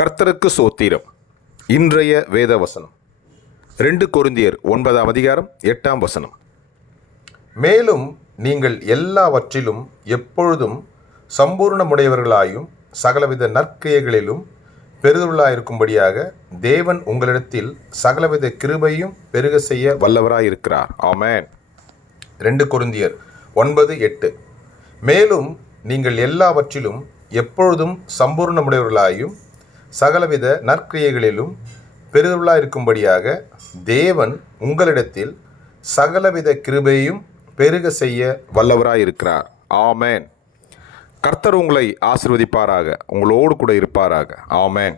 கர்த்தருக்கு சோத்திரம். இன்றைய வேத வசனம் 2 கொரிந்தியர் 9ஆம் அதிகாரம் 8ஆம் வசனம். மேலும் நீங்கள் எல்லாவற்றிலும் எப்பொழுதும் சம்பூர்ணமுடையவர்களாயும் சகலவித நற்கிரியைகளிலும் பெருதுள்ளாயிருக்கும்படியாக தேவன் உங்களிடத்தில் சகலவித கிருபையும் பெருக செய்ய வல்லவராயிருக்கிறார். ஆமென். 2 கொரிந்தியர் 9:8. மேலும் நீங்கள் எல்லாவற்றிலும் எப்பொழுதும் சம்பூர்ணமுடையவர்களாயும் சகலவித நற்கிரியைகளிலும் பெருதுள்ளாயிருக்கும்படியாக தேவன் உங்களிடத்தில் சகலவித கிருபையும் பெருக செய்ய வல்லவராயிருக்கிறார். ஆமென். கர்த்தர் உங்களை ஆசீர்வதிப்பாராக, உங்களோடு கூட இருப்பாராக. ஆமென்.